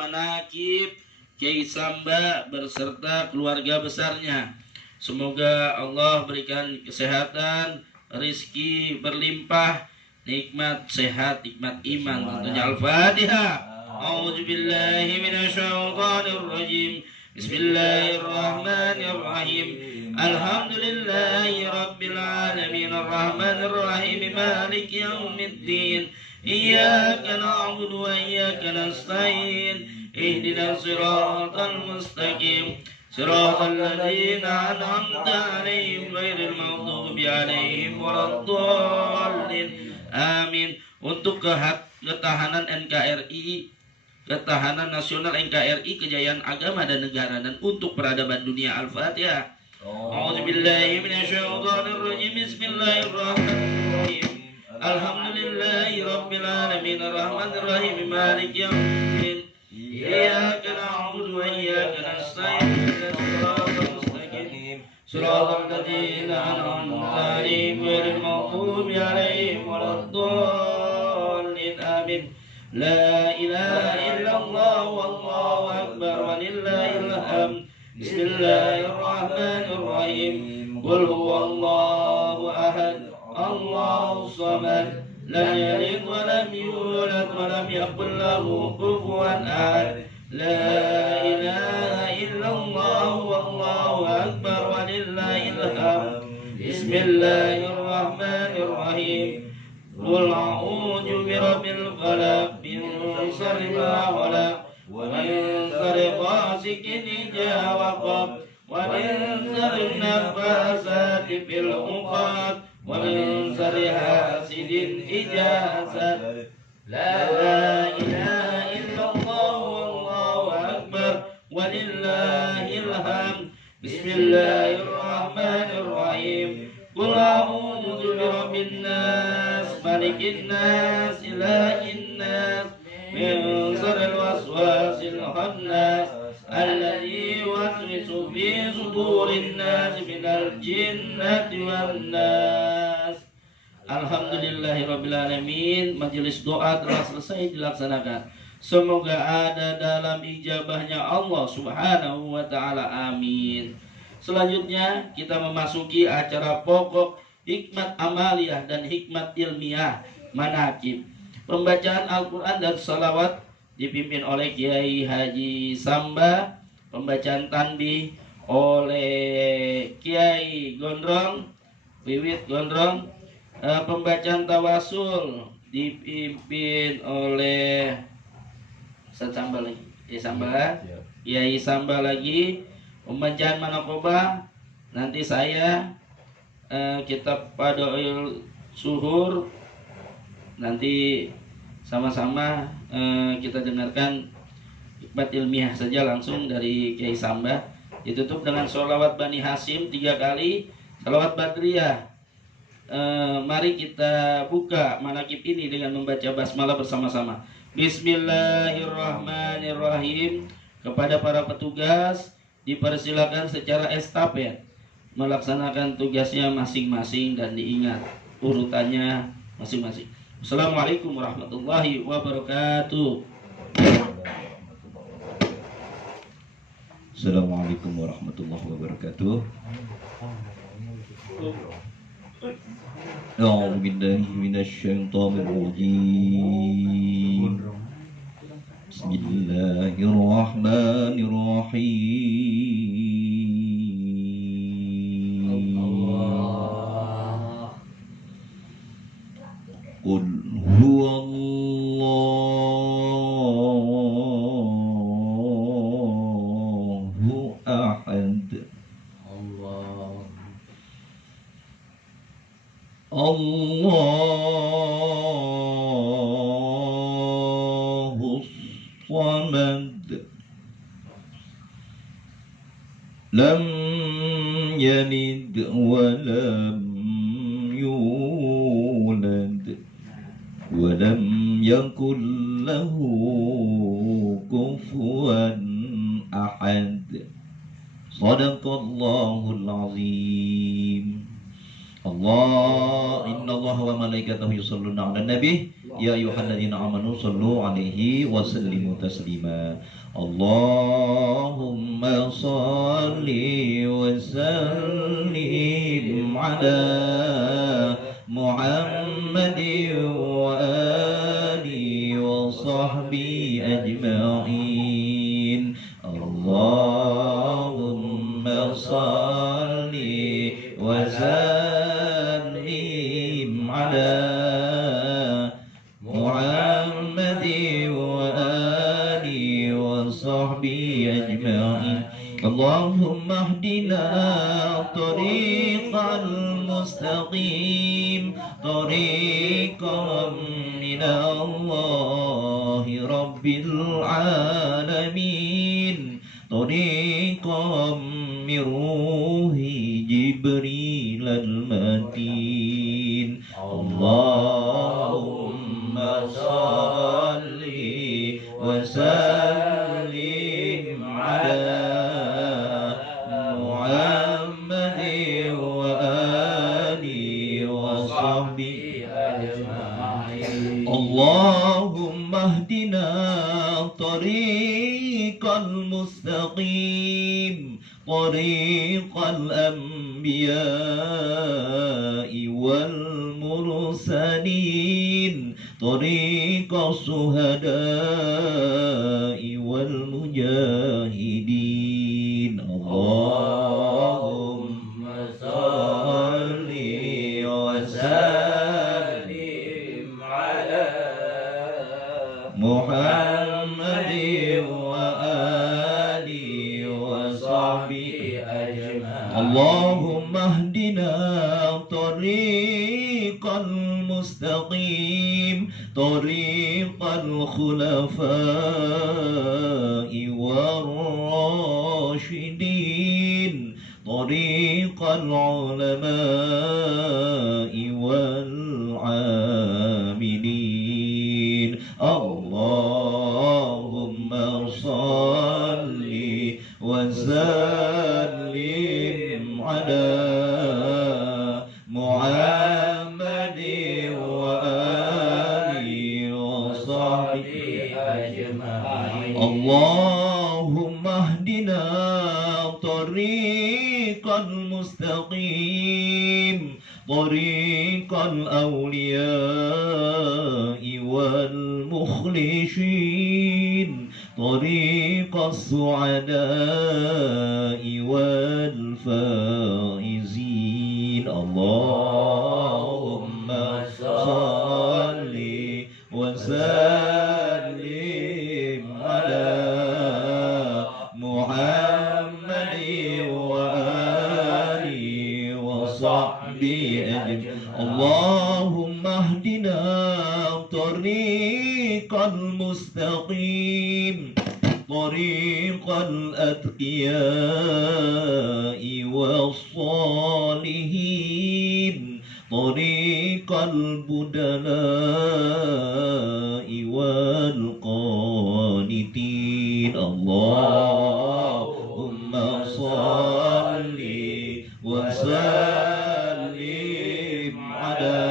manaqib Kiai Samba berserta keluarga besarnya. Semoga Allah berikan kesehatan, rizki berlimpah, nikmat sehat, nikmat iman. Tentunya Al-Fatihah. A'udzubillahi minasyaitonirrajim. Bismillahirrahmanirrahim. Alhamdulillahi rabbil alamin arrahmanir rahim maliki yaumiddin. Iyyaka na'budu wa iyyaka nasta'in. Ihdinas siratal mustaqim. Siratal ladzina an'amta 'alaihim ghairil maghdubi 'alaihim waladdallin. Amin. Untuk ketahanan NKRI, ketahanan nasional NKRI, kejayaan agama dan negara, dan untuk peradaban dunia. Al-Fatihah. A'udzubillahi minasyaitonirrajim. Bismillahirrahmanirrahim. Alhamdulillahi rabbil alamin arrahmanir rahim maliki yaumiddin. Iyyaka na'budu wa iyyaka nasta'in. Siratal mustaqim. Siratal ladzina an'amta 'alaihim ghairil maghdubi 'alaihim waladdallin. Amin. La ilaha illallah wallahu akbar walillahil hamd. Bismillahirrahmanirrahim. Qul huwallahu ahad, Allahus samad, lam yalid wa lam yulad wa lam yakul lahu kufuwan ahad. La ilaha illallah wallahu akbar walillahil hamd. Bismillahirrahmanirrahim. Qul a'udzu birabbil falaq, min syarri ma khalaq, wa min syarri ghasiqin idza waqab, wa min syarri naffasati fil 'uqad, wa min syarri hasidin idza hasad. La ilaha illallah wallahu akbar walillahil hamd. Bismillahirrahmanirrahim. Qul a'udzu birabbin nas, malikin nas, ilahin nas, min syarril waswasil khannas, alladzi yuwaswisu fi sudurin nas minal jinnati wan nas. Alhamdulillahirabbil alamin. Majelis doa telah selesai dilaksanakan. Semoga ada dalam ijabahnya Allah Subhanahu wa taala. Amin. Selanjutnya kita memasuki acara pokok hikmat amaliyah dan hikmat ilmiah manaqib. Pembacaan Al-Quran dan salawat dipimpin oleh Kiai Haji Samba. Pembacaan tanbih oleh Kiai Gondrong, Wiwit Gondrong. Pembacaan tawasul dipimpin oleh Ustaz Samba lagi, Kiai Samba lagi. Pembacaan manaqobah nanti saya, kitab Fadail Suhur nanti sama-sama kita dengarkan hikmat ilmiah saja langsung dari Kiai Samba. Ditutup dengan sholawat Bani Hasyim 3 kali, sholawat Badriyah. Mari kita buka manaqib ini dengan membaca basmalah bersama-sama. Bismillahirrahmanirrahim. Kepada para petugas dipersilakan secara estafet melaksanakan tugasnya masing-masing dan diingat urutannya masing-masing. Assalamualaikum warahmatullahi wabarakatuh. Assalamualaikum warahmatullahi wabarakatuh. A'udzu billahi minasyaitonir rajim. Bismillahirrahmanirrahim. Qul huwallahu ahad. Allahus samad. Lam yalid wa lam yulad wa lam yakul lahu kufuwan ahad. Shadaqallahul azim. Allah innallaha wa malaikatahu yusholluna 'alan nabi ya ayyuhalladzina amanu shallu 'alaihi wa sallimu taslima. Allahumma shalli wa sallim 'ala Muhammadin wa alihi wa sahbihi ajma'in. Allahumma shalli wa sallim على محمد وآله وصحبه أجمعين. اللهم اهدنا طريق المستقيم طريقا من الله رب العالمين طريقا من روح جبريل المتين. اللهم صل وسلم على محمد وآله وصحبه أجمعين. اللهم اهدنا طريق المستقيم طريق الأنبياء والمرسلين طريق الشهداء والمجاهدين. اللهم صل وسلم على محمد وآله وصحبه أجمعين. اللهم اهدنا طريق المستقيم طريق الخلفاء والراشدين طريق العلماء والعاملين. اللهم صل وسلم على محمد وآله وصحبه أجمعين. اللهم اهدنا طريق المستقيم طريق الأولياء والمخلصين طريق السعداء والفائزين. اللهم صل وسلم على محمد وآله وصحبه أجمعين. اللهم اهدنا طريق المستقيم طريق الأتقياء والصالحين طريق البدلاء والقانتين. اللهم صل وسلم على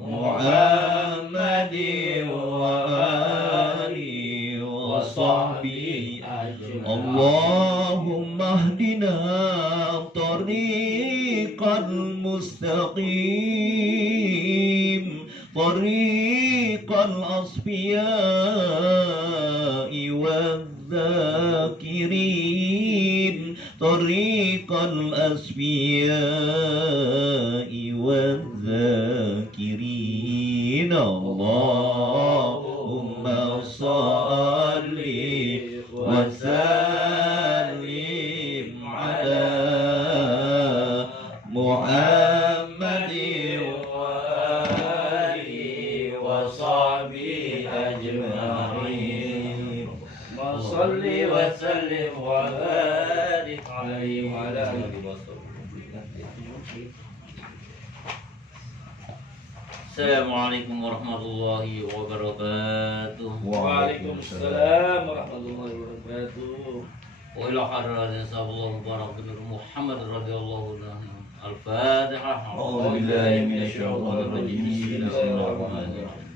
محمد وآله وصحبه أجمعين. اللهم اهدنا طريق المستقيم طريق الأصفياء والذاكرين طريق الأصفياء والذاكرين. اللهم صل وسلم على محمد وآله وصحبه أجمعين. وصل وسلم وبارك عليه وعلى آله وصحبه. Assalamualaikum warahmatullahi wabarakatuh. Waalaikumsalam warahmatullahi wabarakatuh. Wa ila hadratin sallallahu barak bin Muhammad radhiyallahu anhu Al-Fatihah. أعوذ بالله من الشيطان الرجيم بسم الله الرحمن الرحيم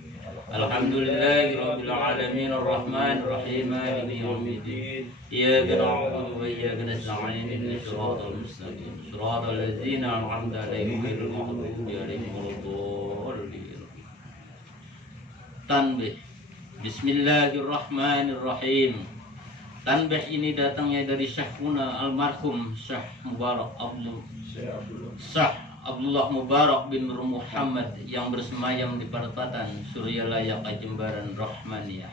Alhamdulillahi Rabbil Alamin Ar-Rahman Ar-Rahim Maliki Yawmiddin Iyyaka na'budu wa iyyaka nasta'in Ihdinas siratal mustaqim Siratal ladzina an'amta 'alaihim ghairil maghdubi 'alaihim waladdallin. Tanbih. Bismillahirrahmanirrahim. Tanbih ini datangnya dari Syekhuna almarhum Syekh Abdullah Mubarak bin Nur Muhammad yang bersemayam di Perempatan Suryalaya Kajembaran Rahmaniyah.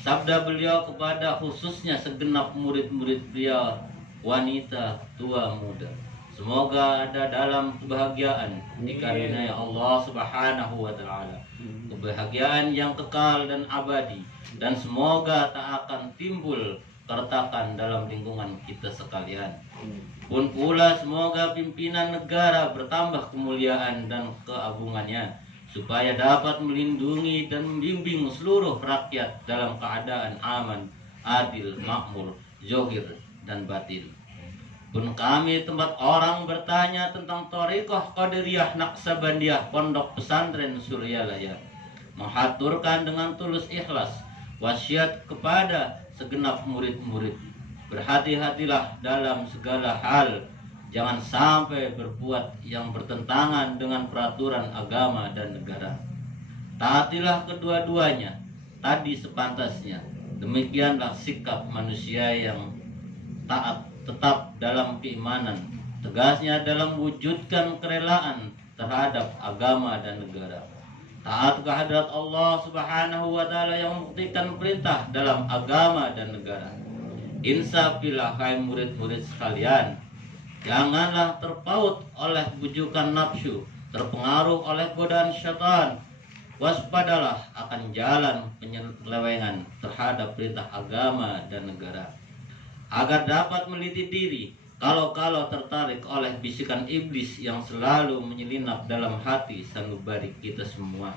Sabda beliau kepada khususnya segenap murid-murid beliau, wanita, tua, muda. Semoga ada dalam kebahagiaan dikarenai Allah Subhanahu wa taala. Kebahagiaan yang kekal dan abadi, dan semoga tak akan timbul keretakan dalam lingkungan kita sekalian. Pun pula semoga pimpinan negara bertambah kemuliaan dan keagungannya, supaya dapat melindungi dan membimbing seluruh rakyat dalam keadaan aman, adil, makmur, zahir dan batin. Pun kami tempat orang bertanya tentang Thariqah Qadiriyah Naqsabandiyah Pondok Pesantren Suryalaya, menghaturkan dengan tulus ikhlas wasiat kepada segenap murid-murid, berhati-hatilah dalam segala hal, jangan sampai berbuat yang bertentangan dengan peraturan agama dan negara. Taatilah kedua-duanya tadi sepantasnya. Demikianlah sikap manusia yang taat tetap dalam keimanan, tegasnya dalam wujudkan kerelaan terhadap agama dan negara. Taat kehadrat Allah Subhanahu wa taala yang membuktikan perintah dalam agama dan negara. Insafilah hai murid-murid sekalian, janganlah terpaut oleh bujukan nafsu, terpengaruh oleh godaan syaitan. Waspadalah akan jalan penyelewengan terhadap perintah agama dan negara, agar dapat meliti diri kalau-kalau tertarik oleh bisikan iblis yang selalu menyelinap dalam hati sanubari kita semua.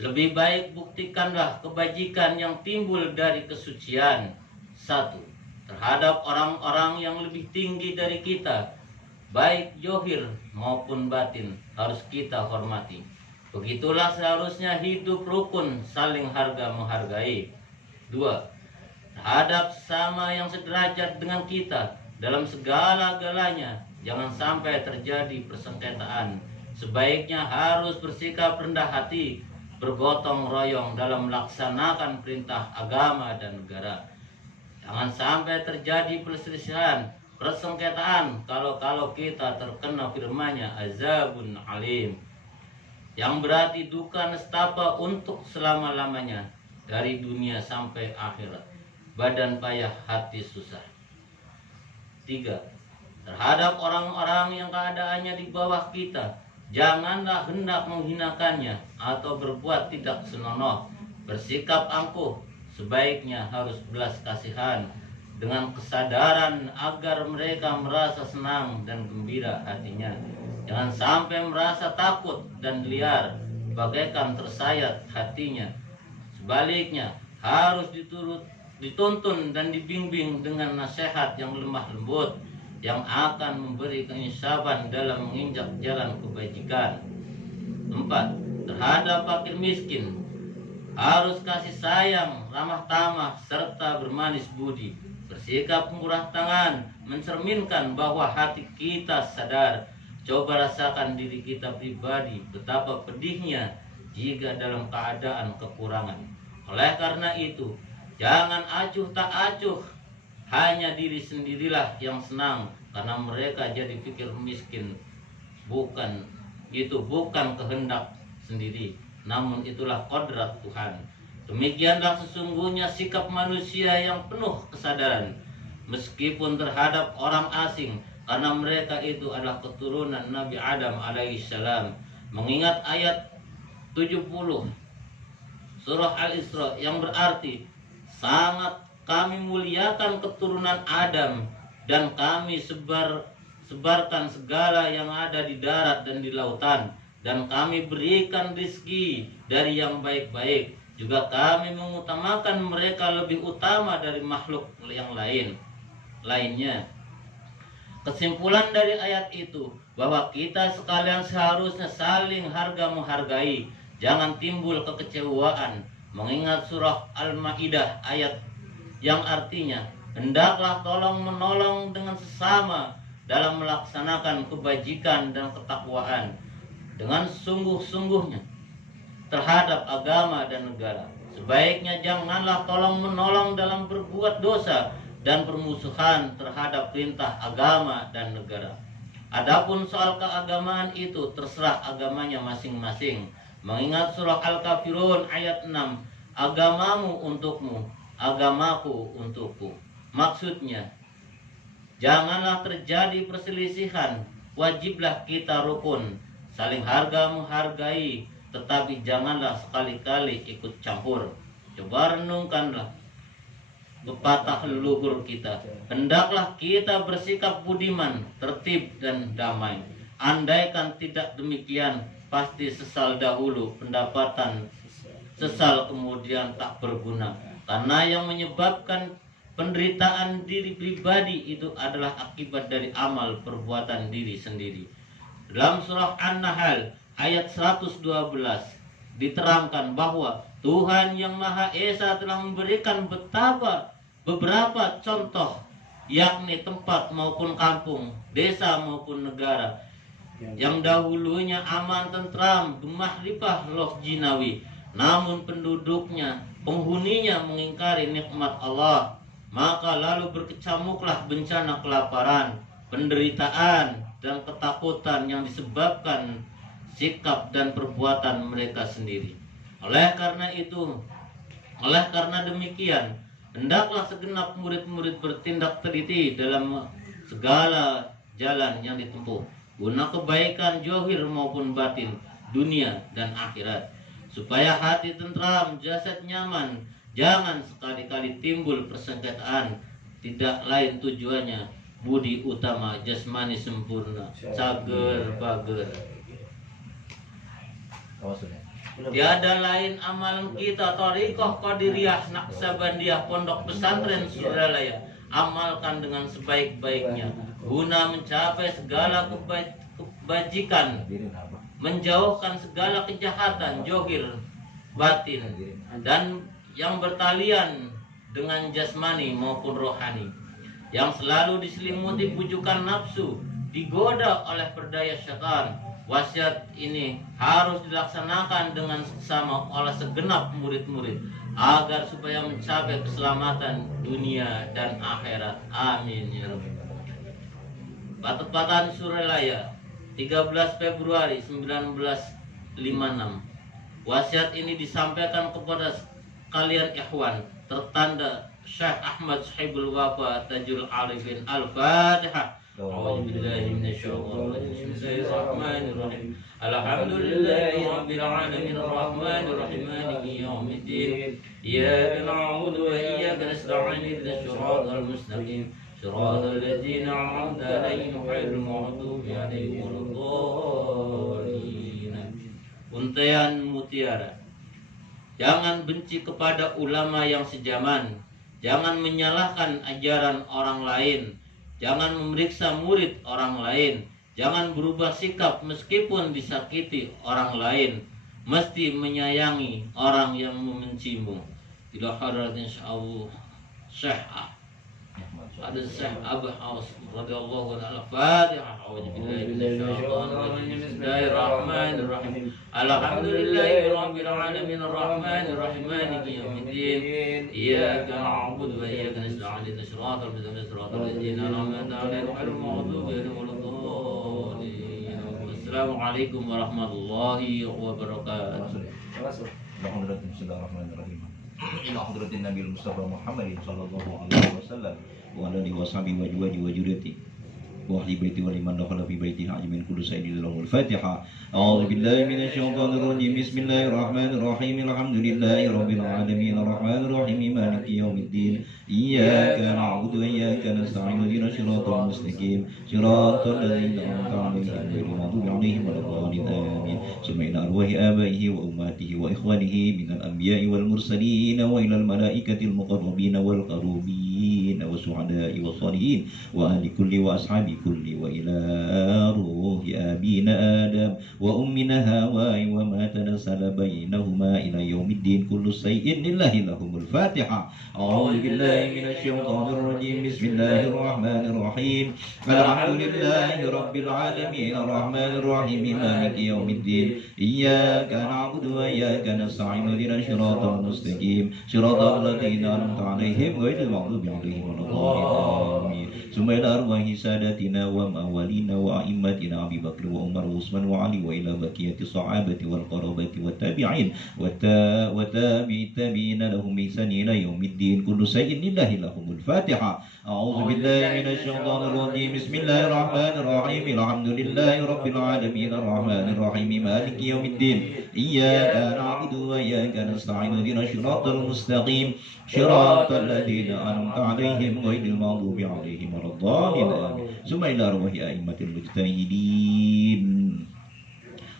Lebih baik buktikanlah kebajikan yang timbul dari kesucian. 1. Terhadap orang-orang yang lebih tinggi dari kita, baik zahir maupun batin, harus kita hormati. Begitulah seharusnya hidup rukun, saling harga menghargai. 2. Terhadap sesama yang sederajat dengan kita dalam segala-galanya, jangan sampai terjadi persengketaan. Sebaiknya harus bersikap rendah hati, bergotong royong dalam melaksanakan perintah agama dan negara. Jangan sampai terjadi perselisihan, persengketaan, kalau kita terkena firman-Nya azabun alim, yang berarti duka nestapa untuk selama-lamanya dari dunia sampai akhirat. Badan payah, hati susah. 3. Terhadap orang-orang yang keadaannya di bawah kita, janganlah hendak menghinakannya atau berbuat tidak senonoh. Bersikap angkuh, sebaiknya harus belas kasihan dengan kesadaran agar mereka merasa senang dan gembira hatinya. Jangan sampai merasa takut dan liar, bagaikan tersayat hatinya. Sebaliknya, harus dituntun dan dibimbing dengan nasihat yang lemah lembut, yang akan memberi keinsaban dalam menginjak jalan kebajikan. 4. Terhadap fakir miskin, harus kasih sayang, ramah tamah, serta bermanis budi. Bersikap murah tangan, mencerminkan bahwa hati kita sadar. Coba rasakan diri kita pribadi, betapa pedihnya jika dalam keadaan kekurangan. Oleh karena itu, jangan acuh tak acuh, hanya diri sendirilah yang senang karena mereka jadi pikir miskin. Itu bukan kehendak sendiri, namun itulah kodrat Tuhan. Demikianlah sesungguhnya sikap manusia yang penuh kesadaran, meskipun terhadap orang asing, karena mereka itu adalah keturunan Nabi Adam alaihissalam. Mengingat ayat 70 surah Al-Isra yang berarti, sangat kami muliakan keturunan Adam dan kami sebarkan segala yang ada di darat dan di lautan, dan kami berikan rizki dari yang baik-baik. Juga kami mengutamakan mereka lebih utama dari makhluk yang lainnya. Kesimpulan dari ayat itu bahwa kita sekalian seharusnya saling harga menghargai, jangan timbul kekecewaan. Mengingat surah Al-Maidah ayat yang artinya hendaklah tolong menolong dengan sesama dalam melaksanakan kebajikan dan ketakwaan dengan sungguh-sungguhnya terhadap agama dan negara. Sebaiknya janganlah tolong menolong dalam berbuat dosa dan permusuhan terhadap perintah agama dan negara. Adapun soal keagamaan itu terserah agamanya masing-masing. Mengingat surah Al-Kafirun ayat 6, agamamu untukmu, agamaku untukku. Maksudnya, janganlah terjadi perselisihan, wajiblah kita rukun, saling harga menghargai, tetapi janganlah sekali-kali ikut campur. Coba renungkanlah pepatah leluhur kita. Hendaklah kita bersikap budiman, tertib dan damai. Andaikan tidak demikian, pasti sesal dahulu pendapatan, sesal kemudian tak berguna. Karena yang menyebabkan penderitaan diri pribadi itu adalah akibat dari amal perbuatan diri sendiri. Dalam surah An-Nahl ayat 112 diterangkan bahwa Tuhan yang Maha Esa telah memberikan beberapa contoh, yakni tempat maupun kampung, desa maupun negara, yang dahulunya aman tentram, gemah ripah loh jinawi, namun penduduknya, penghuninya mengingkari nikmat Allah, maka lalu berkecamuklah bencana kelaparan, penderitaan, dan ketakutan yang disebabkan sikap dan perbuatan mereka sendiri. Oleh karena demikian, hendaklah segenap murid-murid bertindak teliti dalam segala jalan yang ditempuh, guna kebaikan zahir maupun batin, dunia dan akhirat, supaya hati tentram, jasad nyaman. Jangan sekali-kali timbul persengketaan, tidak lain tujuannya budi utama jasmani sempurna, cager bager. Tiada lain amalan kita Thariqah Qadiriyah Naqsabandiyah Pondok Pesantren Suralaya amalkan dengan sebaik-baiknya guna mencapai segala kebajikan, menjauhkan segala kejahatan zahir batin dan yang bertalian dengan jasmani maupun rohani, yang selalu diselimuti bujukan nafsu, digoda oleh perdaya syaitan. Wasiat ini harus dilaksanakan dengan seksama oleh segenap murid-murid agar supaya mencapai keselamatan dunia dan akhirat. Amin ya rabbal alamin. Patepatan Suralaya 13 Februari 1956. Wasiat ini disampaikan kepada kalian ikhwan, tertanda Syekh Ahmad Sahibul Wafa Tajul Arifin. Al-Fatihah. أعوذ بالله من الشيطان الرجيم. بسم الله الرحمن الرحيم. الحمد لله رب العالمين الرحمن الرحيم مالك يوم الدين إياك نعبد وإياك نستعين اهدنا الصراط المستقيم صراط الذين أنعمت عليهم غير المغضوب عليهم ولا الضالين. Untayan mutiara. Jangan benci kepada ulama yang sejaman. Jangan menyalahkan ajaran orang lain. Jangan memeriksa murid orang lain. Jangan berubah sikap meskipun disakiti orang lain. Mesti menyayangi orang yang membencimu. Ila hadirat insyaallah Syekh ada Syekh Abu Haus radhiyallahu anhu. Al-Fatihah. A'udzu billahi minasyaitonir rajim. Bismillahirrahmanirrahim. Alhamdulillahi rabbil alamin arrahmanir rahim maliki yaumiddin iyyaka na'budu wa iyyaka nasta'in ihdinas siratal mustaqim siratal ladzina an'amta 'alaihim ghairil maghdubi 'alaihim waladdallin. Wassalamualaikum warahmatullahi wabarakatuh. Bismillahirrahmanirrahim. Ila hadratin Nabi Mustafa Muhammad sallallahu alaihi wasallam wa alihi washabihi wa jurati wa ahli baiti wa liman dakhala fi baitihi ajmin kullu sayyidil Al-Fatihah. A'udzu billahi minasy syaithanir rajim. Bismillahirrahmanirrahim. Alhamdulillahi rabbil alamin arrahmanir rahim maliki yaumiddin iyyaka na'budu wa iyyaka nasta'in ihdinas siratal mustaqim siratal ladzina an'amta 'alaihim ghairil maghdubi 'alaihim waladdallin. Amin. Summa ila arwahi abaihi wa ummatihi wa ikhwanihi minal anbiya'i wal mursalin wa ilal malaikatil muqarrabin wal qarubin wa والشهداء والصالحين وأهل كل وأصحاب كل وإلى روح أبينا آدم وأمنا هواء وما تنزل بينهما إلى يوم الدين كل شيء لله لهم الفاتحة. أعوذ بالله من الشيطان الرجيم. بسم الله الرحمن الرحيم. الحمد لله رب العالمين الرحمن الرحيم مالك يوم الدين إياك نعبد وإياك نستعين اهدنا الصراط المستقيم صراط الذين أنعمت عليهم غير المغضوب عليهم ولا الضالين. ثم إلى أرواح سادتنا وموالينا وأئمتنا أبي بكر وعمر وعثمان وعلي وإلى بقية الصحابة والقرابة والتابعين وتابع التابعين لهم بإحسان إلى يوم الدين كل شيء لله لهم الفاتحة. أعوذ بالله من الشيطان الرجيم. بسم الله الرحمن الرحيم. الحمد لله رب العالمين الرحمن الرحيم مالك يوم الدين إياك نعبد وإياك نستعين اهدنا الصراط المستقيم صراط الذين أنعمت عليهم غير المغضوب عليهم ولا الضالين. ثم إلى أرواح أئمة المجتهدين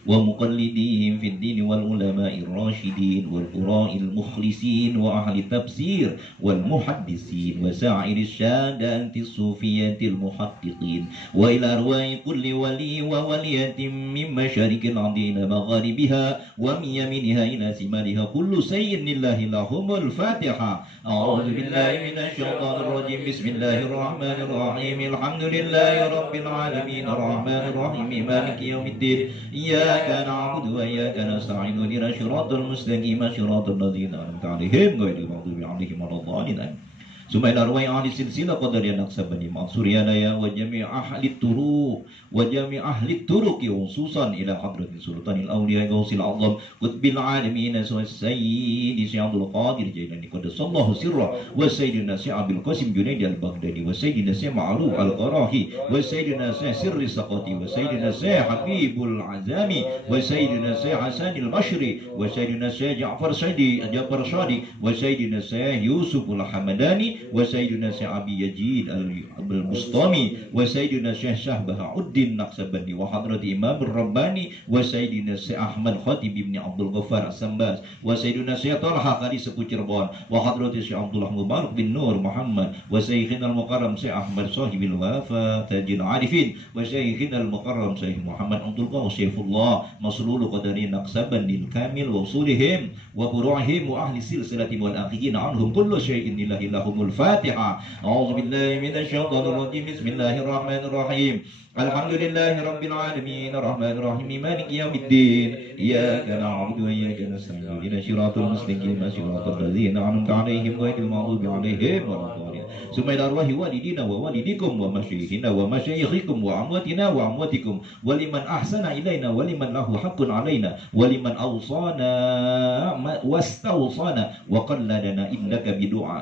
ومقلدين في الدين والعلماء الراشدين والقراء المخلصين وأهل التفسير والمحدثين وسائر الشهادات الصوفية المحققين وإلى أرواح كل ولي وولية من مشارق الأرض إلى مغاربها ومن يمينها إلى شمالها كل شيء لله لهم الفاتحة. أعوذ بالله من الشيطان الرجيم. بسم الله الرحمن الرحيم. الحمد لله رب العالمين الرحمن الرحيم مالك يوم الدين إياك نعبد وإياك نستعين اهدنا الصراط المستقيم صراط الذين أنعمت عليهم غير المغضوب عليهم ولا الضالين. ثم إلى أرواح أهل السلسلة قدرية نقشبندي منصورية وجميع أهل الطرق وجميع أهل الطرق وخصوصا إلى حضرة سلطان الأولياء غوث الأعظم قطب العالمين السيد شيخ عبد القادر الجيلاني قدس الله سره وسيدنا شيخ عبد القاسم جنيد البغدادي وسيدنا شيخ معروف القراحي وسيدنا شيخ سر السقطي وسيدنا شيخ حبيب العزامي وسيدنا شيخ حسن البشري وسيدنا شيخ جعفر شادي وسيدنا شيخ يوسف الحمداني وسيدنا شيخ أبي يزيد البسطامي وسيدنا شيخ شهبه الدين نقشبندي وحضرة إمام الرباني وسيدنا شيخ أحمد خاتم بن عبد الغفار السمباس وسيدنا شيخ طلحة قاري سكو Cirebon وحضرة شيخ عبد الله مبارك بن نور محمد وشيخنا المكرم شيخ أحمد صاحب الوفاة تاج العارفين وشيخنا المكرم شيخ محمد عبد القادر سيف الله مسلول قدري نقشبندي الكامل ووصولهم وفروعهم وأهل السلسلة والآخرين عنهم كل شيء لله لهم الفاتحة. أعوذ بالله من الشيطان الرجيم. بسم الله الرحمن الرحيم. الحمد لله رب العالمين الرحمن الرحيم مالك يوم الدين إياك نعبد وإياك نستعين اهدنا الصراط المستقيم صراط الذين أنعمت عليهم غير المغضوب عليهم ولا الضالين. ثم إلى أرواح والدينا ووالديكم ومشايخنا ومشايخكم وأمواتنا وأمواتكم ولمن أحسن إلينا ولمن له حق علينا ولمن أوصانا واستوصانا وقلدنا إنك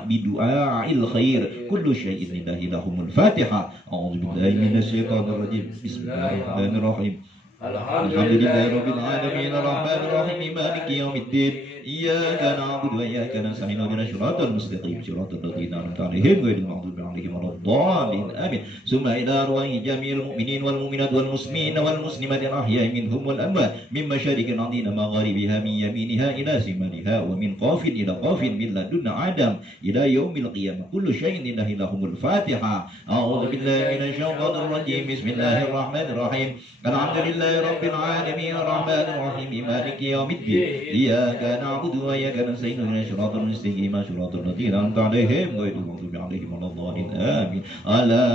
بدعاء الخير كل شيء لله لهم الفاتحة. أعوذ بالله من الشيطان الرجيم. بسم الله الرحمن الرحيم. الحمد لله رب العالمين الرحمن الرحيم مالك يوم الدين إياك نعبد وإياك نستعين اهدنا الصراط المستقيم صراط الذين أنعمت عليهم غير المغضوب عليهم ولا الضالين آمين. ثم إلى أرواح جميع المؤمنين والمؤمنات والمسلمين والمسلمات الأحياء منهم والأموات من مشارق الأرض مغاربها من يمينها إلى شمالها ومن قاف إلى قاف من لدن آدم إلى يوم القيامة كل شيء لله لهم الفاتحة. أعوذ بالله من الشيطان الرجيم. بسم الله الرحمن الرحيم. الحمد لله رب العالمين الرحمن الرحيم مالك يوم الدين إياك نعبد وإياك نستعين اهدنا الصراط المستقيم صراط الذين أنعمت عليهم غير المغضوب عليهم ولا الضالين آمين. لا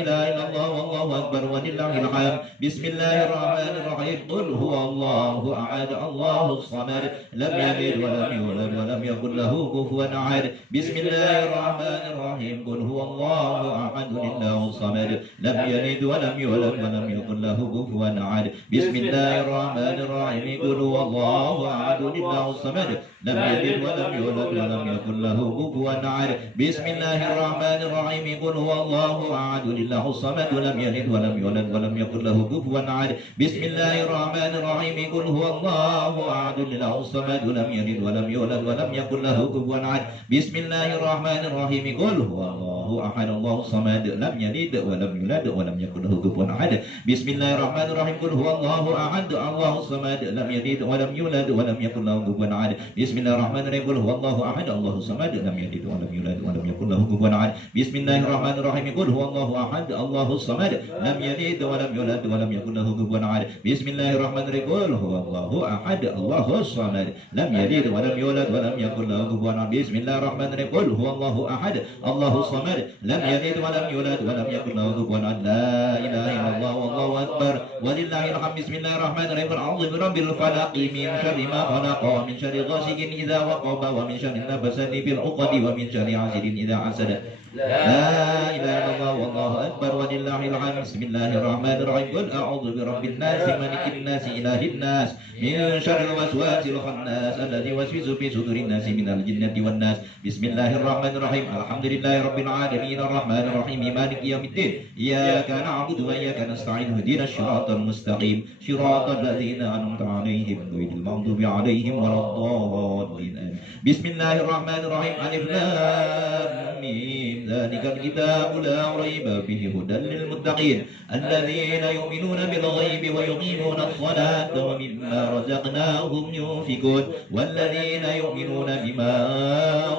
إله إلا الله والله أكبر ولله الحمد. بسم الله الرحمن الرحيم. قل هو الله أحد الله الصمد لم يلد ولم يولد ولم يكن له كفوا أحد. بسم الله الرحمن الرحيم. قل هو الله أحد الله الصمد لم يلد ولم يولد ولم يكن له كفوا أحد. بسم الله الرحمن الرحيم. قل هو الله أحد الله الصمد لم يلد ولم يولد ولم يكن له كفوا أحد. بسم الله الرحمن الرحيم. قل هو الله أحد الله الصمد لم يلد ولم يولد ولم يكن له كفوا أحد. بسم الله الرحمن الرحيم. قل هو الله أحد الله الصمد لم يلد ولم يولد ولم يكن له كفوا أحد. بسم الله الرحمن الرحيم. قل هو الله أحد الله الصمد لم يلد ولم يولد ولم يكن له كفوا أحد. بسم الله الرحمن الرحيم. قل هو الله أحد الله الصمد لم يلد ولم يولد ولم يكن له كفوا أحد. Bismillahirrahmanirrahim. Qul huwallahu ahad, Allahus samad, lam yalid wa lam yulad wa lam yakul lahu kufuwan ahad. Bismillahirrahmanirrahim. Qul huwallahu ahad, Allahus samad, lam yalid wa lam yulad wa lam yakul lahu kufuwan ahad. Bismillahirrahmanirrahim. Qul huwallahu ahad, Allahus samad, lam yalid wa lam yulad wa lam yakul lahu kufuwan ahad. Bismillahirrahmanirrahim. Qul huwallahu ahad, Allahus samad, lam yalid wa lam yulad wa lam yakul lahu kufuwan ahad. La ilaha illallah wallahu akbar walillahil hamd. Bismillahirrahmanirrahim. A'udzu birabbil falaq min syarri ma khalaq wa min syarri ghasiqin idza waqab wa min syarri nafasati fil 'uqad wa min syarri hasidin idza hasad. La ilaha illallah wallahu akbar walillahil hamd. Bismillahirrahmanirrahim. Qul a'udzu birabbin nas malikin nas ilahin nas min syarril waswasil khannas alladzi yuwaswisu fi sudurin nas minal jinnati wan nas. Bismillahirrahmanirrahim. Alhamdulillahirabbil alamin arrahmanir rahim maliki yaumiddin. Iyyaka na'budu wa iyyaka nasta'in ihdinas siratal mustaqim siratal ladzina an'amta 'alaihim ghairil maghdubi 'alaihim waladdallin. Bismillahirrahmanirrahim. Alif lam mim. Dzalikal kitabu la raiba fihi hudan lil muttaqin alladzina yu'minuna bil ghaibi wa yuqimuna as-salata wa mimma razaqnahum yunfikun walladzina yu'minuna bima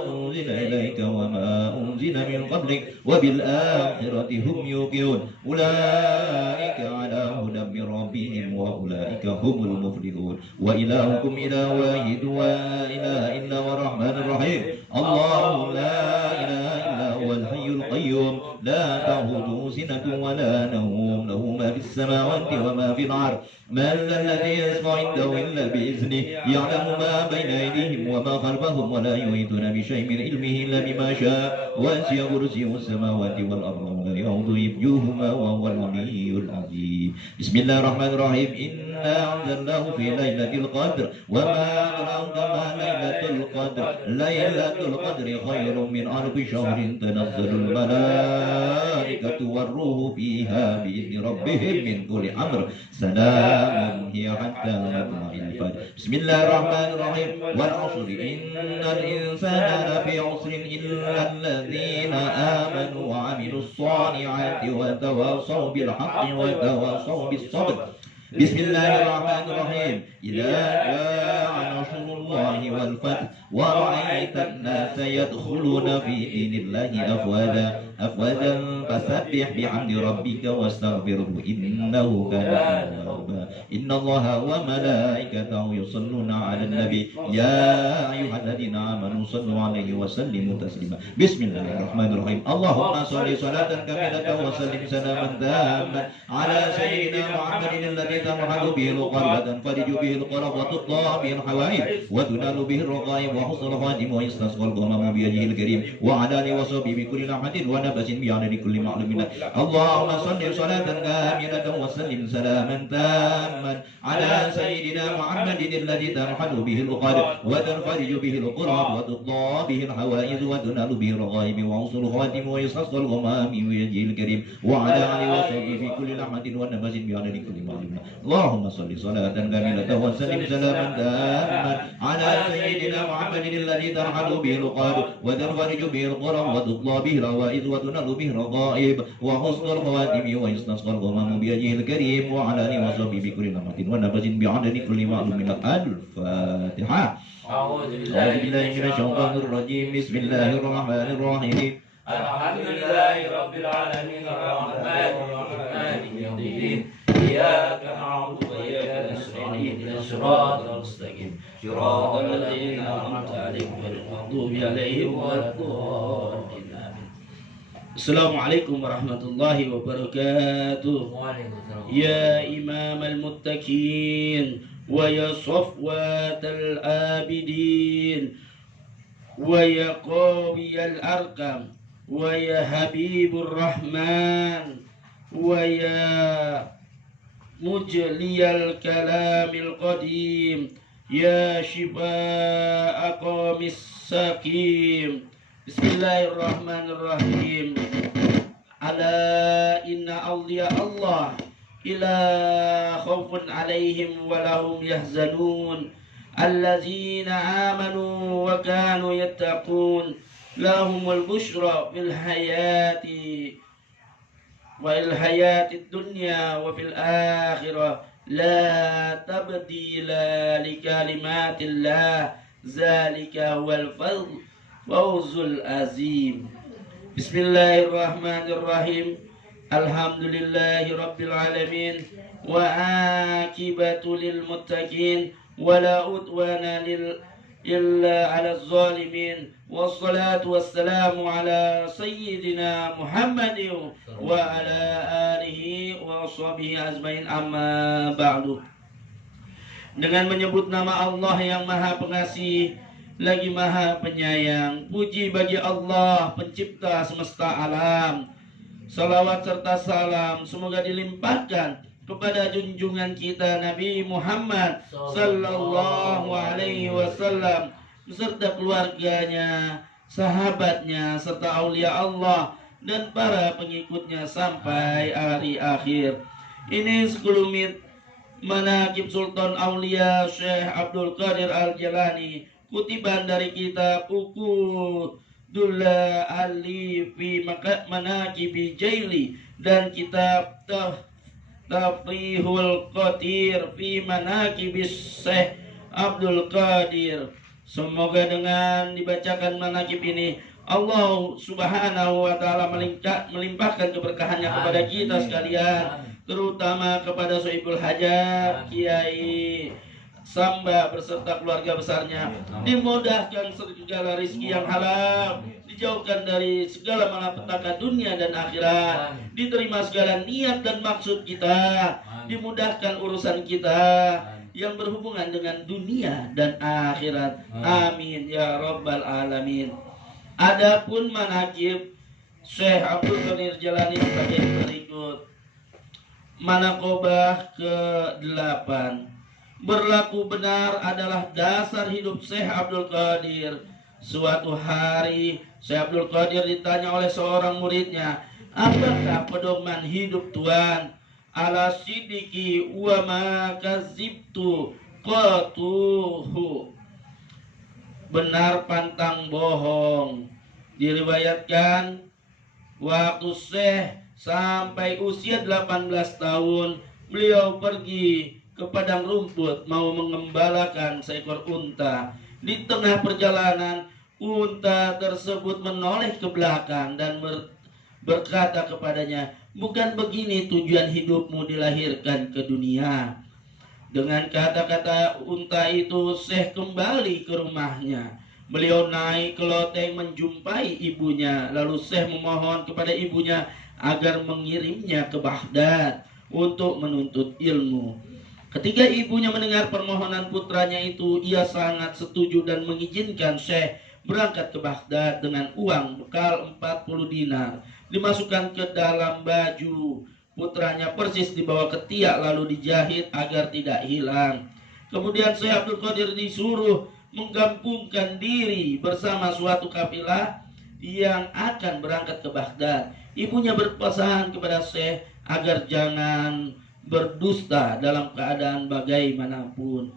unzila ilayka wa ma unzila min qablik wa bil akhirati hum yuqinun ulaika ala hudan min rabbihim wa ulaika humul muflihun wa ilahukum ilahun wahid wa la ilaha illa huwa rahmanur rahim. Allahu la ilaha illa huwal hayyul qayyum la ta'khudhuhu sinatun wa la nawm lahu ma fis samawati wa ma fil ard. Man dhal ladzi yashfa'u 'indahu illa bi idhnihi ya'lamu ma bayna aydihim wa ma khalfahum wa la yuhituna bi shay'in min ilmihi illa bima sha'a wasi'a kursiyyuhu as-samawati wal arda wa la ya'uduhu hifdhuhuma wa huwal 'aliyyul 'azim. Bismillahirrahmanirrahim. Inna anzalnahu fi lailatul qadr wa ma adraka ma lailatul qadr. Lailatul qadri khairun min alfi syahrin tanazzalul malaikatu war-ruhu fiha bi idzni rabbihim min kulli amr. Salamun hiya hatta matla'il fajr. Bismillahirrahmanirrahim. Wal 'ashri innal insana lafi 'usrin illa alladzina amanu wa 'amilus solihati wa tawassaw bil haqqi wa tawassaw bis sabr. Bismillahirrahmanirrahim. Idza jaa nasrullahi wal fath wa ra'aita an-nasa yadkhuluna fi dinillahi afwajan fasabbih bihamdi rabbika wastaghfirhu innahu kana tawwaba. Innallaha wa malaikatahu yusalluna 'alan nabi ya ayyuhalladzina amanu sallu 'alaihi wa sallimu taslima. Bismillahirrahmanirrahim. Allahumma shalli salatan kamilatan wa sallim salaman tamman 'ala sayyidina Muhammadin alladzi تنحل به القرب وتنفرج به القرب وتقضى به الحوائج وتنال به الرغائب وحسن الخاتم ويستسقى الغمام بوجهه الكريم وعلى اله وصحبه بكل لمحة ونفس بعدد كل معلوم. اللهم صل صلاة كاملة وسلم سلاما تاما على سيدنا محمد الذي تنحل به القرب وتنفرج به القرب وتقضى به الحوائج وتنال به الرغائب وحسن الخاتم ويستسقى الغمام بوجهه الكريم وعلى اله وصحبه بكل لمحة ونفس بعدد كل معلوم. اللهم صل صلاة كاملة وسلم سلاما تاما على سيدنا محمد الذي ترحل به القلب وتنفرج به القرب وتطلى به الروائد وتنال به الرغائب وحسن الخواتم ويستسقى الغمام بوجهه الكريم وعلى اله وصحبه بكل لمحة ونفس بعدد كل معلوم. الفاتحة. أعوذ بالله من الشيطان الرجيم. بسم الله الرحمن الرحيم. الحمد لله رب العالمين الرحمن الرحيم مالك يوم الدين إياك نعبد وإياك نستعين اهدنا الصراط المستقيم صراط الذين أنعمت عليهم غير المغضوب عليهم ولا الضالين. السلام عليكم ورحمة الله وبركاته. يا إمام المتقين ويا صفوة العابدين ويا قاضي الأرقم ويا حبيب الرحمن ويا مجلي الكلام القديم يا شفاء قوم السقيم. بسم الله الرحمن الرحيم. ألا إن أولياء الله لا خوف عليهم ولا هم يحزنون الذين آمنوا وكانوا يتقون لهم البشرى في الحياة الدنيا وفي الآخرة لا تبديل لكلمات الله Zalika huwal fawzul azim. Bismillahirrahmanirrahim. Alhamdulillahi rabbil alamin. Wa akibatu lil muttaqin. Wala udwana illa ala zalimin. Wassalatu wassalamu ala sayyidina Muhammadin wa ala alihi wa sahbihi ajmain, amma ba'du. Dengan menyebut nama Allah yang Maha Pengasih lagi Maha Penyayang, puji bagi Allah pencipta semesta alam. Salawat serta salam semoga dilimpahkan kepada junjungan kita Nabi Muhammad sallallahu alaihi wasallam beserta keluarganya, sahabatnya, serta aulia Allah dan para pengikutnya sampai hari akhir. Ini sekelumit manaqib Sultan Aulia Syekh Abdul Qadir Al-Jilani, kutiban dari kitab Uqudul Ali fi Manaqibi Jaili dan kitab Tafrihul Qadir fi Manaqibis Syekh Abdul Qadir. Semoga dengan dibacakan manaqib ini Allah Subhanahu wa taala melimpahkan keberkahannya kepada kita sekalian, terutama kepada Sohibul Hajat Kiai Samba beserta keluarga besarnya. Dimudahkan segala rezeki yang halal, dijauhkan dari segala malapetaka dunia dan akhirat, diterima segala niat dan maksud kita, dimudahkan urusan kita yang berhubungan dengan dunia dan akhirat. Amin ya rabbal alamin. Adapun manaqib Syekh Abdul Qadir Jilani sebagai berikut. Manaqobah ke-8. Berlaku benar adalah dasar hidup Syekh Abdul Qadir. Suatu hari Syekh Abdul Qadir ditanya oleh seorang muridnya, apakah pedoman hidup Tuhan? Ala sidiki wa ma kazibtu qatuhu. Benar pantang bohong. Diriwayatkan waktu Syekh sampai usia 18 tahun beliau pergi ke padang rumput mau mengembalakan seekor unta. Di tengah perjalanan unta tersebut menoleh ke belakang dan berkata kepadanya, bukan begini tujuan hidupmu dilahirkan ke dunia. Dengan kata-kata unta itu Syekh kembali ke rumahnya. Beliau naik ke loteng menjumpai ibunya. Lalu Syekh memohon kepada ibunya agar mengirimnya ke Baghdad untuk menuntut ilmu. Ketika ibunya mendengar permohonan putranya itu, ia sangat setuju dan mengizinkan Syekh berangkat ke Baghdad dengan uang bekal 40 dinar. Dimasukkan ke dalam baju putranya persis dibawa ketiak lalu dijahit agar tidak hilang. Kemudian Syekh Abdul Qadir disuruh menggabungkan diri bersama suatu kafilah yang akan berangkat ke Baghdad. Ibunya berpesan kepada Syekh agar jangan berdusta dalam keadaan bagaimanapun.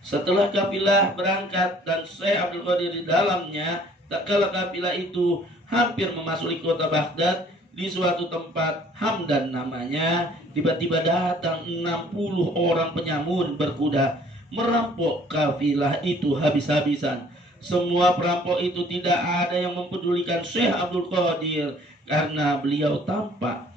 Setelah kafilah berangkat dan Syekh Abdul Qadir di dalamnya, tak kala kafilah itu hampir memasuki kota Baghdad, di suatu tempat Hamdan namanya, tiba-tiba datang 60 orang penyamun berkuda merampok kafilah itu habis-habisan. Semua perampok itu tidak ada yang mempedulikan Syekh Abdul Qadir karena beliau tampak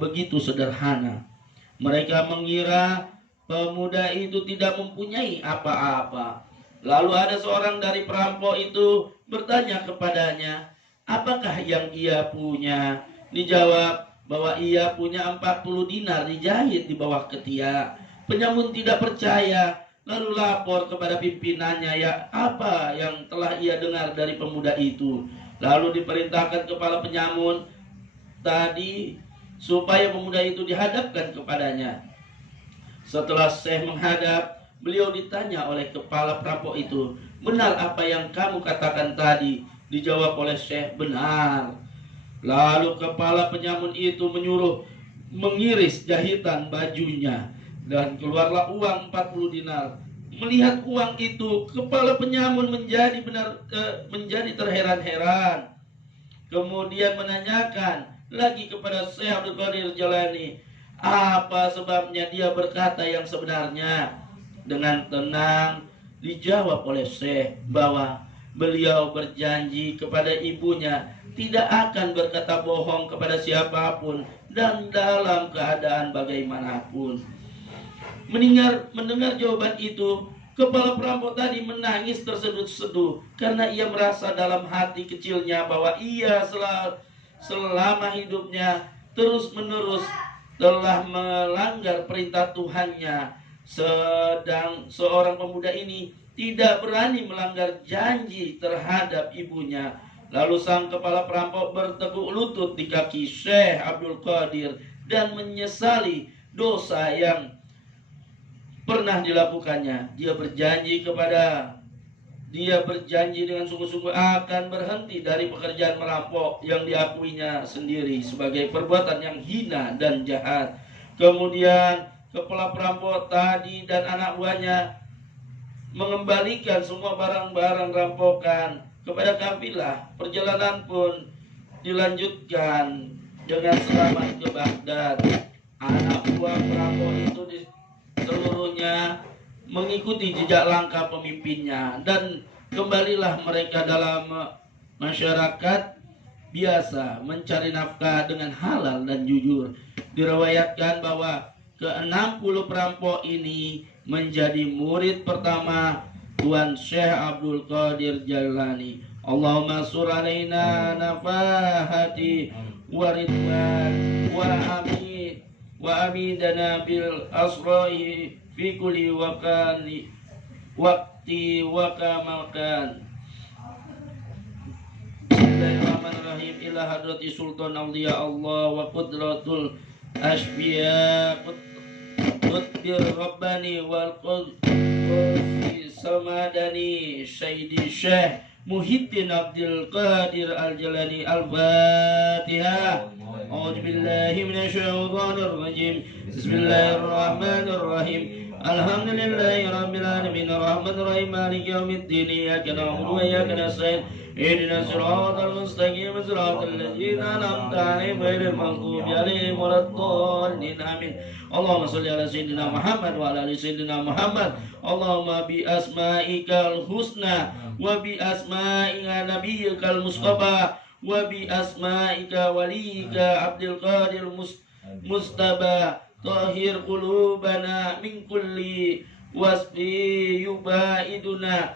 begitu sederhana. Mereka mengira pemuda itu tidak mempunyai apa-apa. Lalu ada seorang dari perampok itu bertanya kepadanya, apakah yang ia punya? Dijawab bahwa ia punya 40 dinar dijahit di bawah ketiak. Penyamun tidak percaya, lalu lapor kepada pimpinannya ya apa yang telah ia dengar dari pemuda itu. Lalu diperintahkan kepala penyamun tadi supaya pemuda itu dihadapkan kepadanya. Setelah Syekh menghadap, beliau ditanya oleh kepala perampok itu, benar apa yang kamu katakan tadi? Dijawab oleh Syekh, benar. Lalu kepala penyamun itu menyuruh mengiris jahitan bajunya dan keluarlah uang 40 dinar. Melihat uang itu, kepala penyamun menjadi terheran-heran. Kemudian menanyakan lagi kepada Syekh Abdul Qadir Jilani, apa sebabnya dia berkata yang sebenarnya. Dengan tenang dijawab oleh Syekh bahwa beliau berjanji kepada ibunya tidak akan berkata bohong kepada siapapun dan dalam keadaan bagaimanapun. Mendengar jawaban itu, kepala perampok tadi menangis terseduh-seduh karena ia merasa dalam hati kecilnya bahwa ia selama hidupnya terus-menerus telah melanggar perintah Tuhannya, sedang seorang pemuda ini tidak berani melanggar janji terhadap ibunya. Lalu sang kepala perampok berteguk lutut di kaki Syekh Abdul Qadir dan menyesali dosa yang pernah dilakukannya. Dia berjanji dengan sungguh-sungguh akan berhenti dari pekerjaan merampok yang diakuinya sendiri sebagai perbuatan yang hina dan jahat. Kemudian kepala perampok tadi dan anak buahnya mengembalikan semua barang-barang rampokan kepada kafilah. Perjalanan pun dilanjutkan dengan selamat ke Baghdad. Anak buah perampok itu seluruhnya mengikuti jejak langkah pemimpinnya dan kembalilah mereka dalam masyarakat biasa mencari nafkah dengan halal dan jujur. Diriwayatkan bahwa ke-60 perampok ini menjadi murid pertama Tuan Syekh Abdul Qadir Jailani. Allahumma sur alaina nafahati wa ridwan wa amidana bil asrahi fi kulli waqti wa kamakan. Bismillahirrahmanirrahim. Ila hadrati sultan awliya Allah wa qudratul asbiya qutbir rabbani wal qudsi samadani Sayyidi Syekh Muhyiddin Abdul Qadir Al-Jalani. Al-Fatihah. A'udzu billahi minasyaitonir rajim. Bismillahirrahmanirrahim. Alhamdulillahi rabbil alamin arrahmanir rahim maliki yaumiddin iyyaka na'budu wa iyyaka nasta'in ihdinas siratal mustaqim siratal ladzina an'amta 'alaihim ghairil maghdubi 'alaihim waladdallin amin. Allahumma shalli ala sayyidina Muhammad wa ala ali sayyidina Muhammad. Allahumma bi asma'ikal husna wa bi asma'ika nabiyyikal mustafa wa bi asma'ika waliyika Abdul Qadir Mustafa tahhir qulubana min kulli wasfi yubaiduna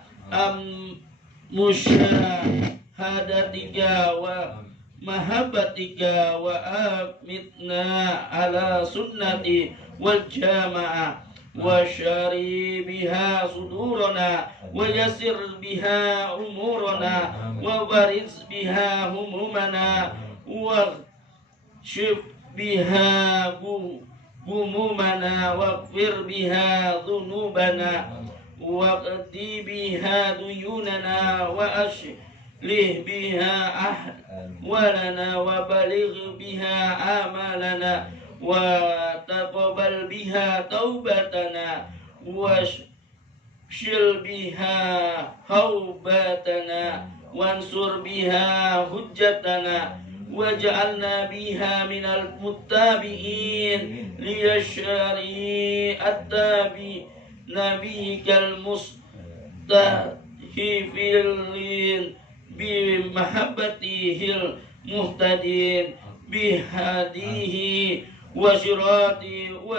musyahadatika wa mahabbatika wa amitna ala sunnati wal jamaah wa syari biha sudurana wa yassir biha umurana wa baris biha humumana wa syif biha humumana waghfir biha dhunubana waqdi biha duyunana wa aslih biha ahwalana wa baligh biha amalana wa taqabbal biha taubatana wa shil biha haubatana wansur biha hujjatana waj'alna biha minal muttabi'in liyashari'attabi nabiyikal mustahifilin bimahabbatihil muhtadin bihadihi wa syirati wa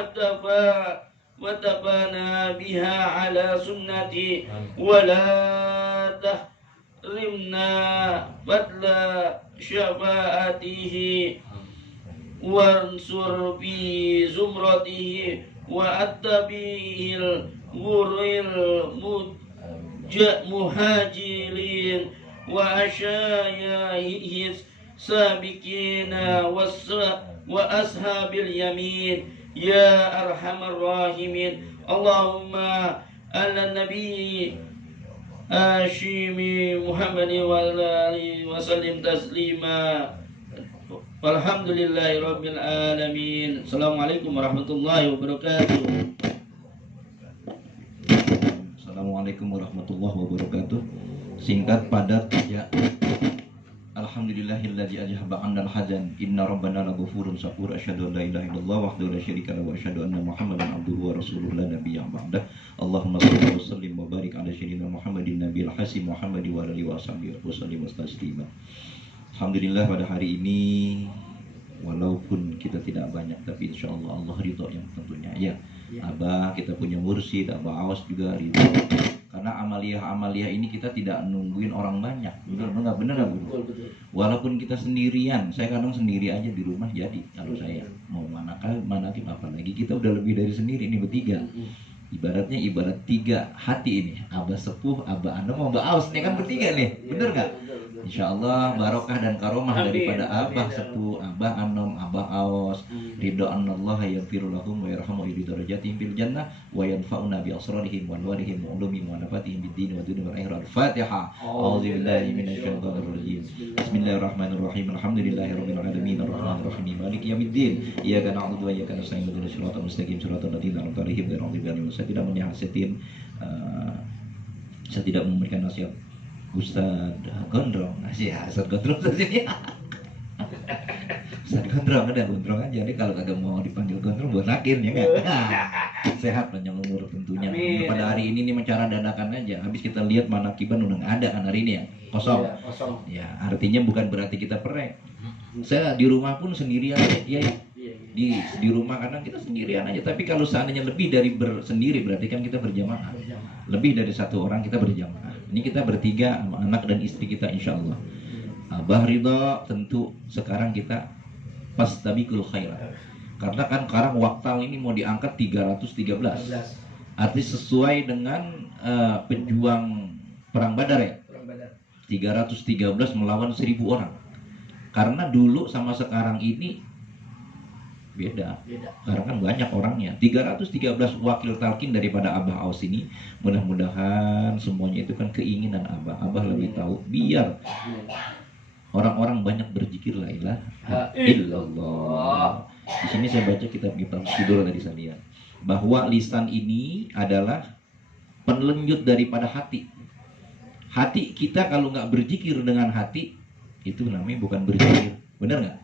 tafana biha ala sunnati wa la tahrimna fadla syafaatihi wansur bi zumratihi wa attabi'il ghuril muhajirin wa asyayihis sabiqina wa ashabil yamin ya arhamar rahimin. Allahumma ala nabi Hashimi Muhammad wa alihi wa sallim taslima. Walhamdulillahi rabbil alamin. Assalamualaikum warahmatullahi wabarakatuh. Assalamualaikum warahmatullahi wabarakatuh. Singkat, padat, ya. alhamdulillahilladzi ajhaba 'annal hazan inna rabbana laghafurun syakur asyhadu an la ilaha illallah wahdahu la syarika lahu wa asyhadu anna muhammadan abduhu wa rasuluhu la nabiyya ba'dah. Allahumma shalli wa sallim wa barik ala sayyidina Muhammadin nabiyil hasim Muhammadi wa alihi wa sahbihi wa sallim taslima. Alhamdulillah pada hari ini walaupun kita tidak banyak tapi insyaallah Allah ridho yang tentunya ya. Abah kita punya mursyid, Abah Awas juga ridho. Karena amaliyah ini kita tidak nungguin orang banyak. Benar nggak Bu? Walaupun kita sendirian, saya kadang sendiri aja di rumah jadi kalau saya mau manakim apalagi kita udah lebih dari sendiri ini bertiga. Ibaratnya ibarat tiga hati ini. Abah Sepuh, Abah Anom, Abah Awas ini kan bertiga nih. Bener nggak? Insya Allah barokah dan karomah daripada Abah Sepuh, Abah Anom, Abah Awas. Ridho anallah yaghfiru lahum wa yarhamu ila darajatihim fil jannah wa yanfa'una bi asrarihim wa anwarihim wa ulumihim wa nafatihim bid din wa dunya wal akhirah. Al-Fatihah. A'udzubillahi minasyaitonir rajim. Bismillahirrahmanirrahim. Alhamdulillahirabbil alamin arrahmanir rahim maliki yaumiddin. Iyyaka na'budu wa iyyaka nasta'in ihdinas siratal mustaqim siratal ladzina an'amta 'alaihim ghairil maghdubi 'alaihim. Saya tidak menasihatin, saya tidak memberikan nasihat Ustaz Gondrong, Ustaz Gondrong saja. Ustaz Gondrong ada Gondrong aja nih, kalau kagak mau dipanggil Gondrong buat nakir ya kan. Sehat panjang umur tentunya. Pada hari ini nih mencara dadakan aja. Habis kita lihat manakiban udah nggak ada kan hari ini ya, kosong. Ya artinya bukan berarti kita perek. Saya di rumah pun sendirian ya. Di rumah kadang kita sendirian aja, tapi kalau seandainya lebih dari sendiri berarti kan kita berjamaah. Lebih dari satu orang kita berjamaah. Ini kita bertiga sama anak dan istri kita insya Allah. Abah ridho tentu sekarang kita fastabiqul khairat. Karena kan sekarang waktal ini mau diangkat 313. Artinya sesuai dengan pejuang perang Badar ya. 313 melawan 1000 orang. Karena dulu sama sekarang ini beda. Karena kan banyak orangnya. 313 wakil talqin daripada Abah Awas ini. Mudah-mudahan semuanya itu kan keinginan Abah. Abah lebih tahu biar orang-orang banyak berzikir la ilaha illallah. Di sini saya baca kitab Sidul tadi saya lihat bahwa lisan ini adalah penlenjut daripada hati. Hati kita kalau nggak berzikir dengan hati itu namanya bukan berzikir. Benar nggak?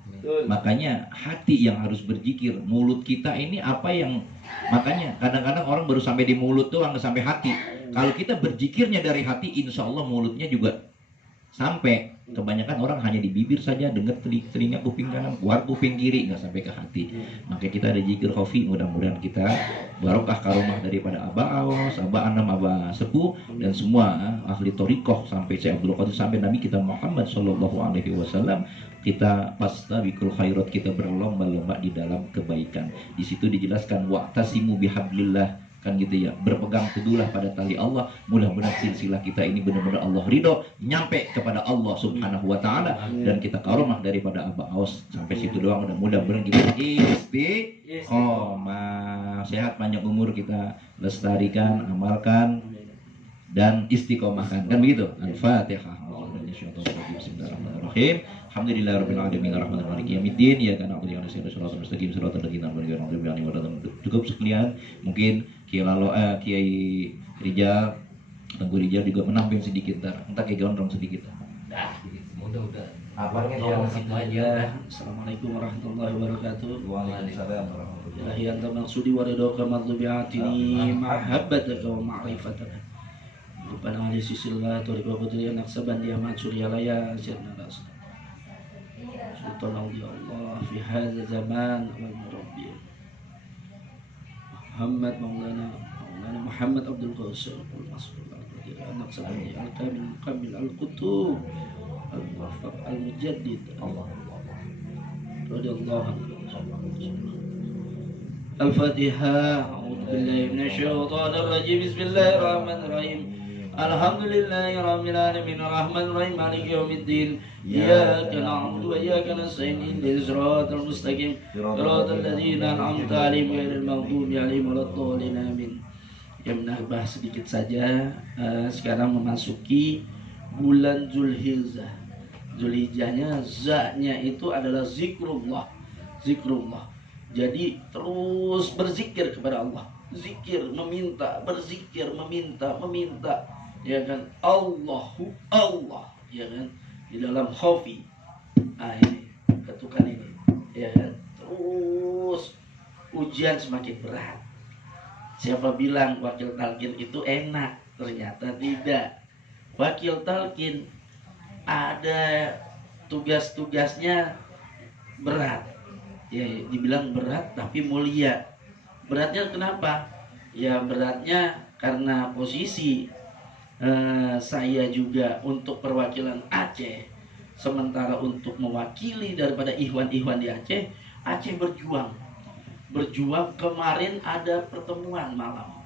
Makanya hati yang harus berzikir. Mulut kita ini apa yang, makanya kadang-kadang orang baru sampai di mulut tuh nggak sampai hati. Kalau kita berzikirnya dari hati, insya Allah mulutnya juga sampai. Kebanyakan orang hanya di bibir saja, dengar telinga kuping kanan, keluar kuping kiri, nggak sampai ke hati. Makanya kita ada zikir khafi, mudah-mudahan kita barokah karomah daripada Abah Awas, Abah Anam, Abah Sepuh, dan semua ahli thariqah sampai Syekh Abdul Qadir sampai Nabi kita Muhammad Shallallahu Alaihi Wasallam. Kita fastabiqul khairat, kita berlomba-lomba di dalam kebaikan. Di situ dijelaskan wa'tasimu bihablillah, kan gitu ya, berpegang teguhlah pada tali Allah. Mudah-mudahan silsilah kita ini benar-benar Allah ridho, nyampe kepada Allah Subhanahu wa taala, dan kita karomah daripada Abah Awas sampai situ doang. Mudah-mudahan kita istiqomah, sehat panjang umur, kita lestarikan, amalkan dan istiqomahkan, kan begitu. Al-Fatihah. Bismillahirrahmanirrahim. Alhamdulillahirabbil alamin arrahmanir rahim maliki yaumiddin. Iyyaka na'budu wa iyyaka nasta'in ihdinas siratal mustaqim siratal ladzina an'amta 'alaihim. Cukup sekian. Mungkin Kiai Rijal, Tengku Rijal juga menambah sedikit entar kayak gondrong sedikit. Dah, mudah-mudahan. Apanya Yang situ aja. Assalamualaikum warahmatullahi wabarakatuh. Waalaikumsalam warahmatullahi wabarakatuh. Ilahi anta maksudi wa ridhoka madzubi'atini mahabbataka wa ma'rifataka. Rabbana ali sisillah tariqa putri anak saban dia mansur ya laya sirna ras. Sultan ya Allah fi hadza zaman wal murabbi. Muhammad Muhammad Abdul Qasim al-Mas'ud al-Qadir anak saban dia al-kamil al-qutub al-muwaffaq al-mujaddid Allah radhiyallahu anhu. Al-Fatihah. A'udzu billahi minasyaitonir rajim. Bismillahirrahmanirrahim. Alhamdulillahi rabbil alamin arrahmanir rahim maliki yaumiddin. Iyyaka na'budu wa iyyaka nasta'in ihdinas siratal mustaqim siratal ladzina an'amta 'alaihim ghairil maghdubi 'alaihim waladdallin amin. Ya menambah sedikit saja, sekarang memasuki bulan Zulhijjah. Zulhijjahnya za-nya itu adalah zikrullah. Jadi terus berzikir kepada Allah. Zikir, meminta, berzikir, meminta, ya kan? Allah, ya kan? Di dalam khafi, Nah ini ketukan ini, ya kan? Terus ujian semakin berat. Siapa bilang wakil talqin itu enak? Ternyata tidak. Wakil talqin ada tugas-tugasnya berat. Ya, dibilang berat tapi mulia. Beratnya kenapa? Ya beratnya karena posisi saya juga untuk perwakilan Aceh, sementara untuk mewakili daripada ikhwan-ikhwan di Aceh, Aceh berjuang kemarin ada pertemuan malam.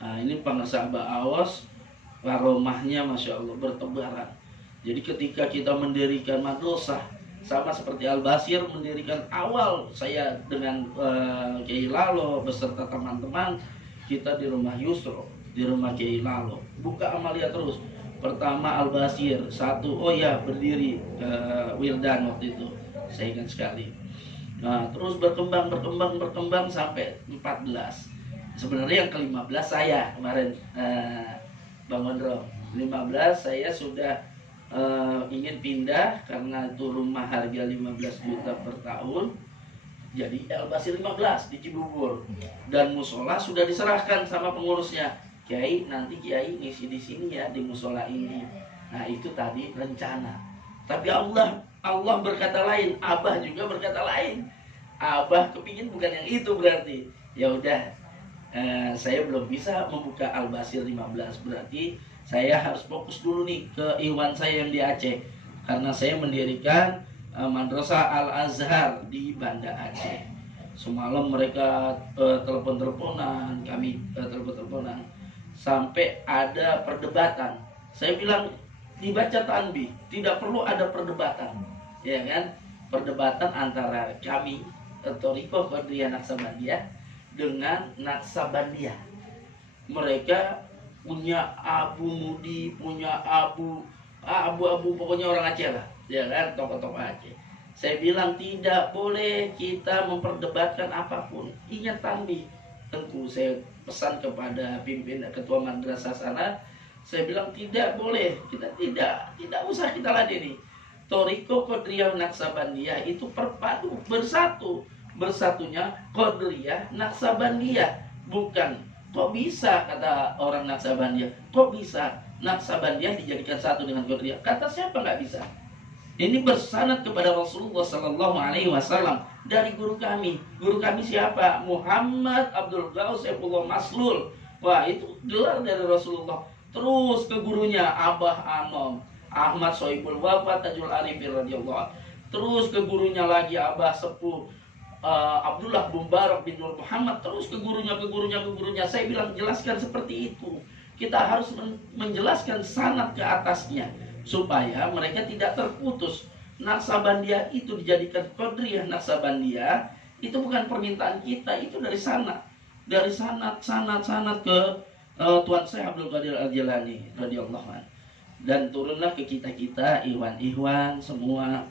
Nah, ini Pangersa Abah Awas, karomahnya Masya Allah bertebaran. Jadi ketika kita mendirikan madrasah, sama seperti Al Basir mendirikan awal saya dengan Kiai Lalo beserta teman-teman, kita di rumah Yusro, di rumah Kiai Lalo, buka amalia terus. Pertama Al Basir, satu, berdiri Wildan waktu itu, saya ingat sekali. Nah, terus berkembang sampai 14. Sebenarnya yang ke-15 saya kemarin, Bang Gondrong. 15 saya sudah ingin pindah karena itu rumah harga 15 juta per tahun. Jadi Al Basir 15 di Cibubur. Dan musola sudah diserahkan sama pengurusnya. Kiai, nanti Kiai ngisi di sini ya, di musola ini. Nah, itu tadi rencana. Tapi Allah berkata lain, Abah juga berkata lain. Abah kepingin bukan yang itu berarti. Ya udah, saya belum bisa membuka Al Basir 15, berarti saya harus fokus dulu nih ke ikhwan saya yang di Aceh, karena saya mendirikan Madrasah Al Azhar di Banda Aceh. Semalam mereka telepon-teleponan, kami telepon-teleponan, sampai ada perdebatan. Saya bilang dibaca tanbih, tidak perlu ada perdebatan, ya kan? Perdebatan antara kami Thariqah Qadiriyah Naksabandiyah dengan Naksabandiyah. Mereka punya Abu Mudi, punya Abu pokoknya orang Aceh lah, ya kan, tokoh-tokoh Aceh. Saya bilang tidak boleh kita memperdebatkan apapun. Ingat tanbih. Tentu saya pesan kepada pimpinan ketua madrasah sana, saya bilang tidak boleh, kita tidak usah kita ladeni. Thariqah Qadiriyah Naksabandiyah itu perpadu, bersatunya Qadiriyah Naksabandiyah. Bukan kok bisa, kata orang Naksabandiyah, kok bisa Naksabandiyah dijadikan satu dengan Qadiriyah? Kata siapa nggak bisa? Ini bersanad kepada Rasulullah Sallallahu Alaihi Wasallam dari guru kami. Guru kami siapa? Muhammad Abdul Ghaus Saifullah Maslul. Wah, itu gelar dari Rasulullah. Terus ke gurunya Abah Anom Ahmad Soibul Wafat Tajul Arifin radhiyallahu. Terus ke gurunya lagi Abah Sepuh Abdullah Mubarak bin Nur Muhammad. Terus ke gurunya. Saya bilang jelaskan seperti itu. Kita harus menjelaskan sanad ke atasnya supaya mereka tidak terputus. Naksabandiyah itu dijadikan Qadiriyah Naksabandiyah itu bukan permintaan kita, itu dari sanad. Dari sanad ke Tuan Syekh Abdul Qadir Al-Jilani radhiyallahu anhu. Dan turunlah ke kita-kita ikhwan-ikhwan semua.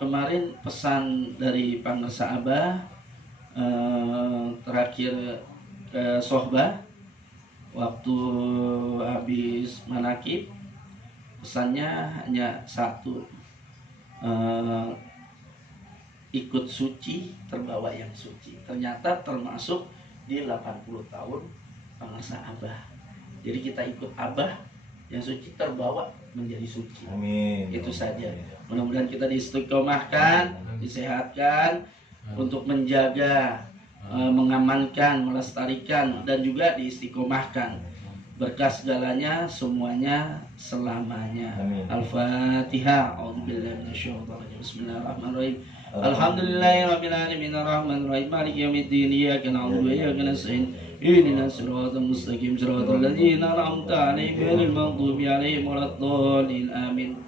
Kemarin pesan dari Pangersa Abah terakhir ke Sohbah waktu habis manakib, pesannya hanya satu, ikut suci terbawa yang suci. Ternyata termasuk di 80 tahun Pangersa Abah. Jadi kita ikut Abah yang suci terbawa menjadi suci. Amin. Itu saja. Mudah-mudahan kita diistiqomahkan, disehatkan untuk menjaga, mengamankan, melestarikan, dan juga diistiqomahkan. Berkah segalanya, semuanya, selamanya. Amin. Al-Fatihah. A'udzubillahi minasyaitonir rajim. Bismillahirrahmanirrahim. Alhamdulillahirabbil alamin arrahmanir rahim maliki yaumiddin iyyaka na'budu wa iyyaka nasta'in ihdinas siratal mustaqim siratal ladzina an'amta 'alaihim ghairil maghdubi 'alaihim waladdallin amin.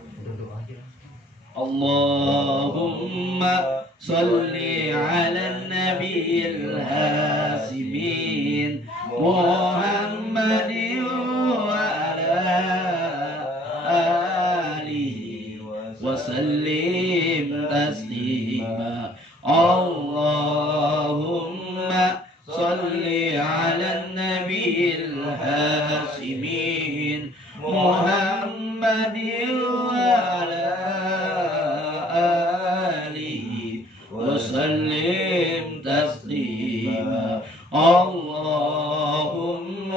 Allahumma shalli 'alan nabiyil hasimin Muhammadin wa ala alihi wa sallim taslima. Allahumma salli 'alan nabiyil hasimin Muhammadin wa ala وسلم تسليما اللهم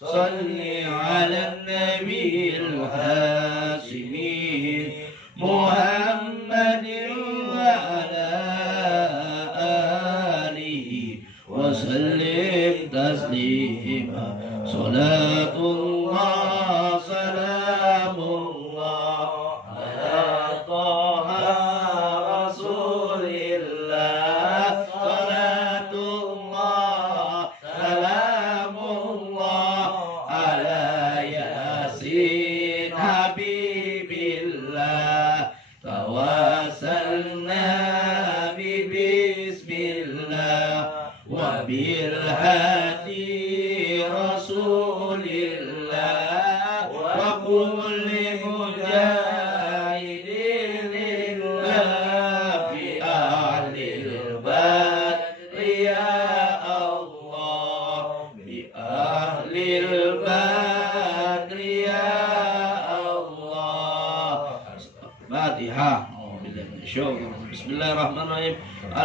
صل على النبي الهاشمي محمد وعلى آله وسلم تسليما صلاة الله سلام الله على طه رسول الله صلاة الله سلام الله على ياسين حبيب الله توسلنا ببسم الله وبالهادي رسول الله وكل مجاهد لله في أهل البدر يا الله بأهل البدر يا الله فاتحة بسم الله الرحمن الرحيم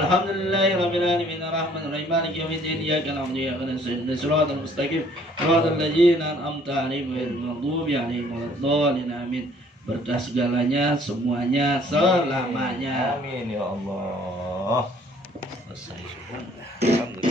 الحمد لله رب العالمين الرحمن الرحيم مالك يوم الدين إياك نعبد وإياك نستعين صراط المستقيم صراط الذين أنعمت عليهم غير المغضوب عليهم ولا الضالين آمين. Berkah segalanya, semuanya, selamanya. Amin ya Allah. Selesai. Alhamdulillah.